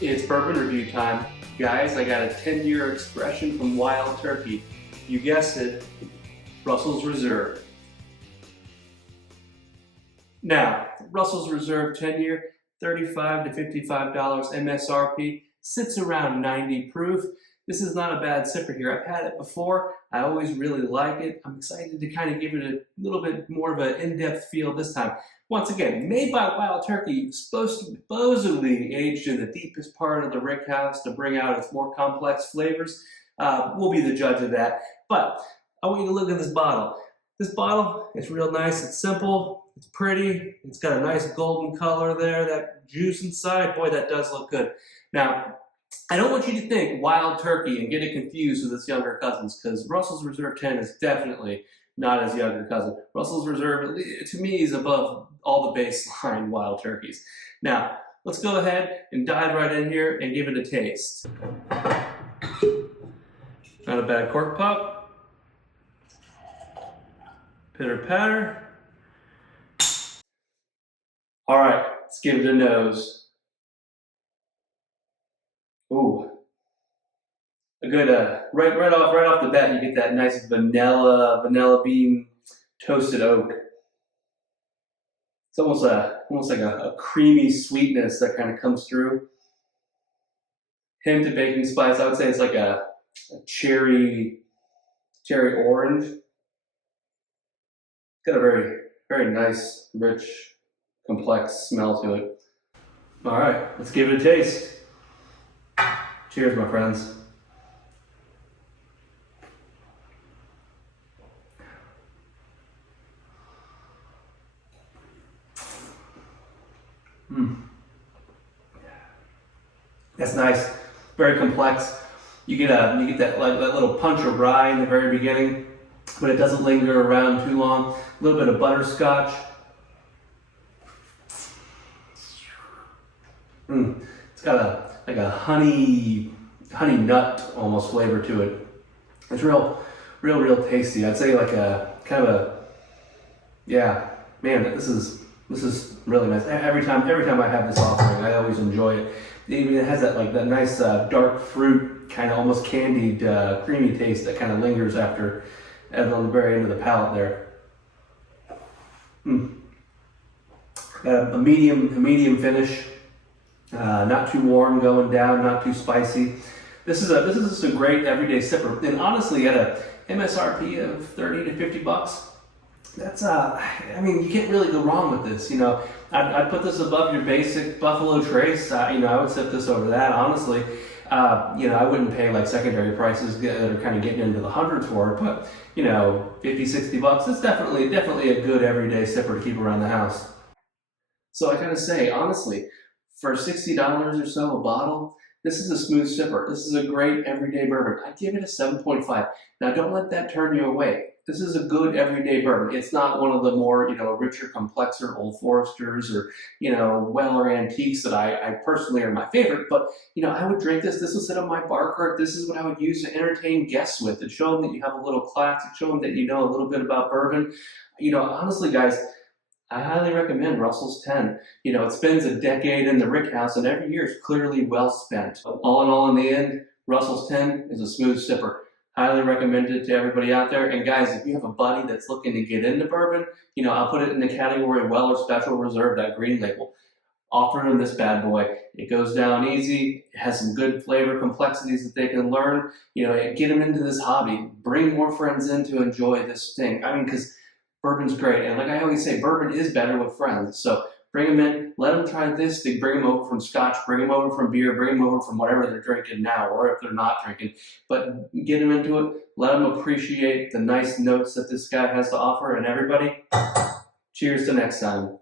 It's bourbon review time. Guys, I got a 10-year expression from Wild Turkey. You guessed it, Russell's Reserve. Now, Russell's Reserve 10-year, $35 to $55 MSRP, sits around 90 proof. This is not a bad sipper here. I've had it before. I always really like it. I'm excited to kind of give it a little bit more of an in-depth feel this time. Once again, made by Wild Turkey, supposedly aged in the deepest part of the rick house to bring out its more complex flavors. We'll be the judge of that. But I want you to look at this bottle. This bottle, it's real nice, it's simple, it's pretty, it's got a nice golden color there, that juice inside, boy, that does look good. Now, I don't want you to think Wild Turkey and get it confused with its younger cousins, because Russell's Reserve 10 is definitely not his younger cousin. Russell's Reserve, to me, is above all the baseline Wild Turkeys. Now, let's go ahead and dive right in here and give it a taste. Not a bad cork pop. Pitter patter. All right, let's give it a nose. Ooh, a good right off the bat, you get that nice vanilla bean toasted oak. It's almost like a creamy sweetness that kind of comes through. Hint of baking spice. I would say it's like a cherry orange. It's got a very nice, rich, complex smell to it. All right, let's give it a taste. Cheers, my friends. That's nice. Very complex. You get that little punch of rye in the very beginning, but it doesn't linger around too long. A little bit of butterscotch. It's got a honey nut almost flavor to it. It's real tasty. I'd say like a kind of a, yeah, man, this is really nice. Every time I have this offering, I always enjoy it. It has that nice dark fruit, kind of almost candied, creamy taste that kind of lingers after, on the very end of the palate there. Got a medium finish. Not too warm going down, not too spicy. This is just a great everyday sipper. And honestly, at a MSRP of 30 to 50 bucks, that's I mean, you can't really go wrong with this. You know, I'd put this above your basic Buffalo Trace. You know, I would sip this over that. Honestly, you know, I wouldn't pay like secondary prices that are kind of getting into the hundreds for it. But you know, 50, 60 bucks, it's definitely a good everyday sipper to keep around the house. So I gotta say, honestly, for $60 or so a bottle, this is a smooth sipper. This is a great everyday bourbon. I give it a 7.5. Now don't let that turn you away. This is a good everyday bourbon. It's not one of the more, you know, richer, complexer Old Foresters or, you know, Weller Antiques that I personally are my favorite. But, you know, I would drink this. This would sit on my bar cart. This is what I would use to entertain guests with, to show them that you have a little class, to show them that you know a little bit about bourbon. You know, honestly, guys, I highly recommend Russell's 10. You know, it spends a decade in the rick house, and every year is clearly well spent. All in all, in the end, Russell's 10 is a smooth sipper. Highly recommend it to everybody out there. And guys, if you have a buddy that's looking to get into bourbon, you know, I'll put it in the category of Weller Special Reserve, that green label. Offer them this bad boy. It goes down easy. It has some good flavor complexities that they can learn. You know, get them into this hobby. Bring more friends in to enjoy this thing. I mean, because bourbon's great. And like I always say, bourbon is better with friends. So bring them in, let them try this. They bring them over from scotch, bring them over from beer, bring them over from whatever they're drinking now, or if they're not drinking. But get them into it. Let them appreciate the nice notes that this guy has to offer. And everybody, cheers to next time.